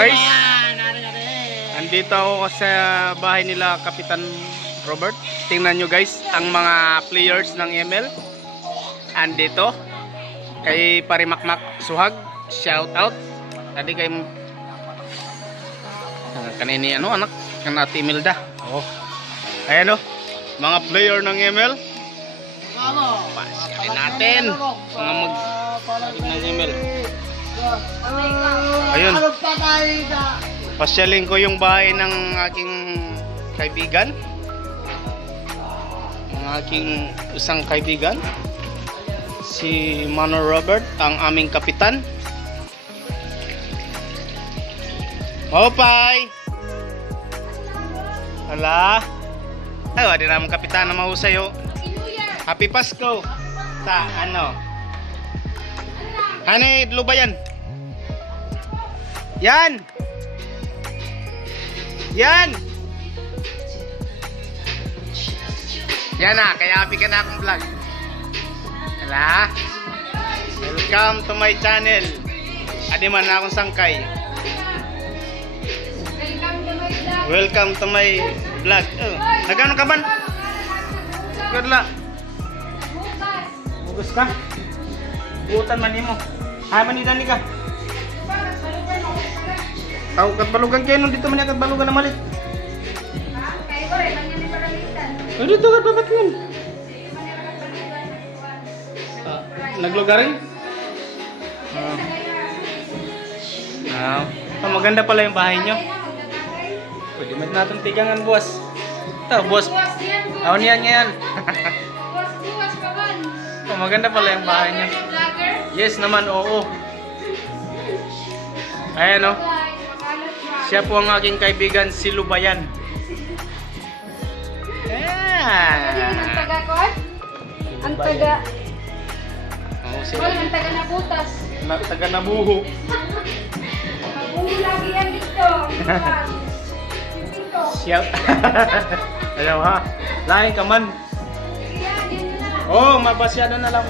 guys, andito ako sa bahay nila Kapitan Robert. Tingnan nyo guys, ang mga players ng ML andito. Kay Parimakmak Suhag, shout out. Tadi kay kanini ano anak kan Ate Imelda. Oh. Ayan oh, mga player ng ML. Pasyalin natin mga ng ML. Ayun. Pasyalin ko yung bahay ng aking kaibigan. Ang aking isang kaibigan, si Mano Robert, ang aming kapitan. Opay! Hala! Ay, wadi naman kapitan na mahusay oh. Happy Pasko! Sa ano? Hani, lubayan? Yan! Yan! Yan na, kaya happy ka na akong vlog. Hala? Welcome to my channel. Adi man na akong sangkay. Welcome to my vlog. Nagano ka man? Kadla. Bugas ka? Buutan man nimo. Hay man ni Dani ka. Tao kat balugan kayo nung dito man kat balugan na malit. Kay ko rin nang ni paralitan. Dito kat babat yun. Naglugarin? Maganda pala yung bahay nyo. Pwede mat natin tigangan, boss. Ito, boss. Awan yan yan. Maganda pala yung bahay nyo. Yes naman, oo. Ayan o. Siya po ang aking kaibigan, si Lubayan. Ayan. Ang taga ko? Ang taga... Ang taga na butas. Taga na buho. Mabuho lagi yan dito. Shout. Ayaw ha. Lain ka man. Oh, mabasyado na lang.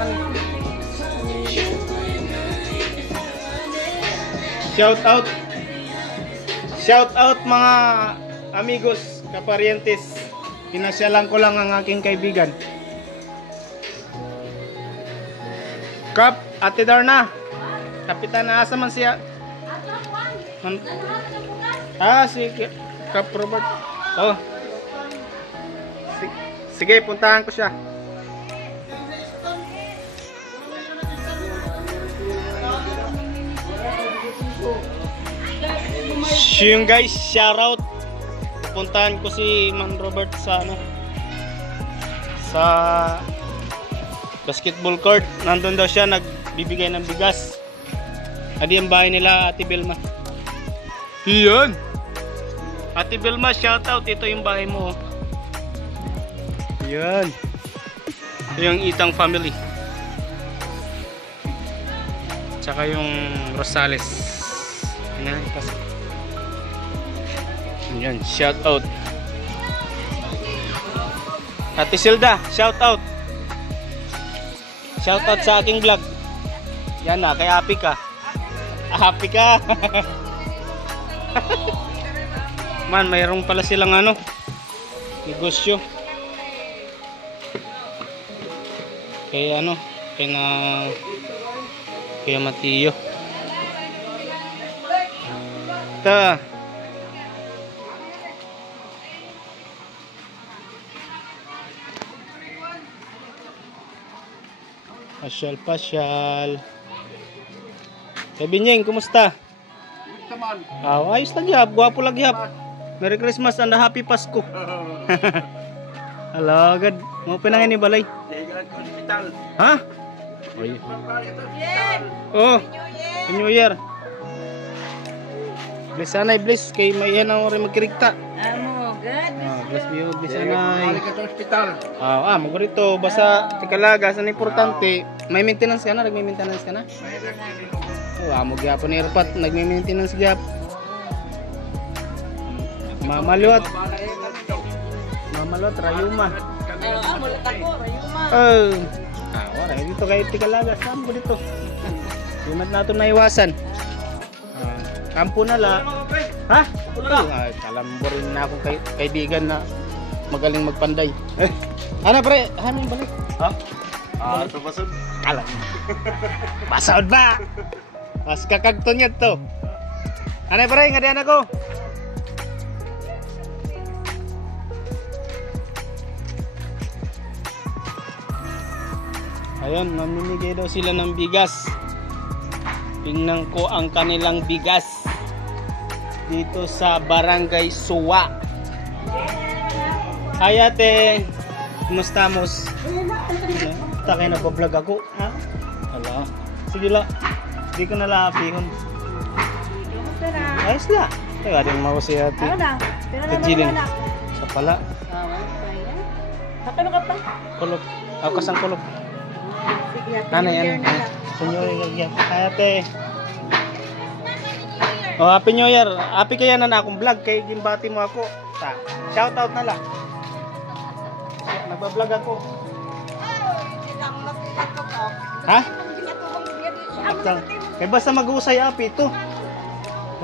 Shout out. Shout out mga amigos, kaparientes. Pinasyalan ko lang ang aking kaibigan. Kap, Ate Darna. Kapitan na asa man siya. Si Kap Robert. Oh. Sige, puntahan ko siya. Yung guys, shoutout. Pupuntahan ko si Man Robert sa ano, sa basketball court. Nandun daw siya nagbibigay ng bigas. Adi ang bahay nila Ate Belma. Iyan. Ate Belma, shoutout. Ito yung bahay mo. Iyan. Ito yung Itang family. Tsaka yung Rosales. Yan. Yan, shoutout. Ate Silda, shoutout. Shoutout sa aking vlog. Yan na, kay happy ka. Happy ka. Man, mayroong pala silang ano, negosyo. Kaya ano, kaya Matiyo. Ta. Pasyal. Kay Binyeng, kumusta? Ayos lang yap, guwapo lang yap. Merry Christmas and Happy Pasko. Hello, good. Mo pinangin ni balay? Ha? Oh, New Year. Bless anay, bless kay may yan ang rin magkirigta. Amo, God. Bless you, bless anay. Mo rito basta tikalaga sa importante. May maintenance ka na, nagme-maintenance ka na? Amo gyapon ni Rapat, nagme-maintenance gyap. Mamalot. Rayuma. Mamalot ako, Rayuma. Wala dito kay tikalaga, saan ko dito? Di mat nato naiwasan. Kampo na la. Ha? Ay, alam mo rin na akong kaibigan na magaling magpanday. Ano pre? Hamin balik. Ha? Ito basod. Alam. Basod ba? Mas kakagton yan to. Ano pre? Ngadian ako. Ayun, mamimigay daw sila ng bigas. Tingnan ko ang kanilang bigas dito sa Barangay Suwa. Ay ate, kumusta mos? Takay na vlog ako. Ha? Hala. Sige la. Hindi ko nalapihon. Kumusta na? Ayos na. Teka din mo si ate. Ano na? Pero na Kajilin. na. Sa pala. Kapano ka pa? Kulog. Ako kasang kulog. Sige, Ano yan? Senyor yan. Ay ate. Oh, Happy New Year. Happy kaya na akong vlog kay gimbati mo ako. Shout out na lang. Nagba-vlog ako. Ha? Kaya basta mag-uusay api ito.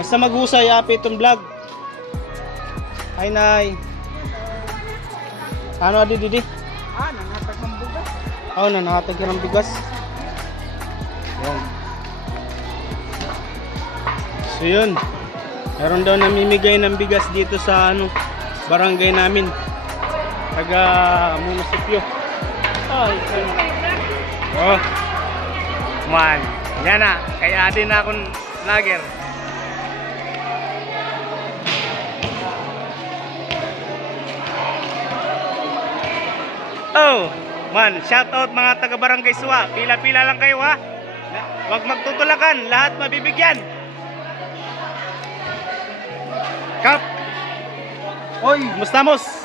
Basta mag-uusay api itong vlog. Ay nay. Ano adi didi? Nanatag ng bugas. Oh, nanatag ka ng bigas. Yan. So yun. Meron daw namimigay ng bigas dito sa barangay namin. Taga munisipyo. Ay, oh. Man, yan na. Kaya din na akong vlogger. Oh, man, shout out mga taga Barangay Suwa. Pila-pila lang kayo ha. Huwag magtutulakan, lahat mabibigyan. Kap. Oy, mustamos.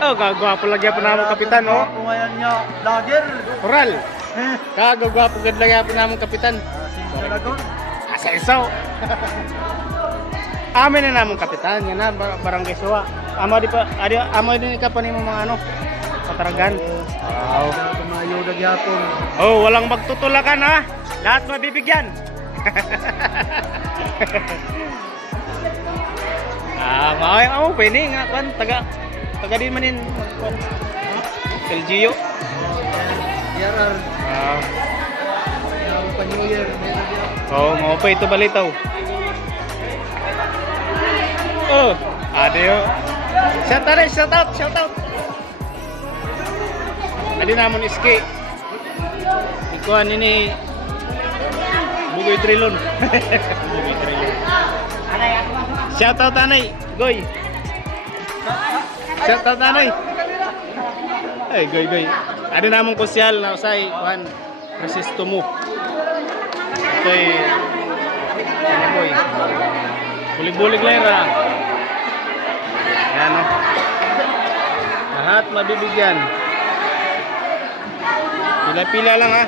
Oh, gagwapo lagi po namin kapitan, oh. Ako ngayon niya, vlogger. Oral. Gagwapo gad lagi po namin kapitan. Talagon. Asenso. Amin na namin kapitan, yan na Barangay Suwa. Amo di pa, amo din ka pa nimo mga pataragan. Wow. Tumayo na gyapon. Oh, walang magtutulakan ha. Lahat mabibigyan. Amo pwede nga kan taga din manin LGU. Yarar. Pa New Year. Oh, mo pa ito balitaw. Oh, adeo. Shout out. Adi namon iski. Ikuan ini Bugoy Trilon. Bugoy Trilon. Shout out anay, goy. Shout out anay. Ay, goy. Adi namon konsyal na usay kuan resisto mo. Ito'y ano boy. Bulig-bulig lang ra. Ayan o. Lahat mabibigyan. Pila-pila lang ha.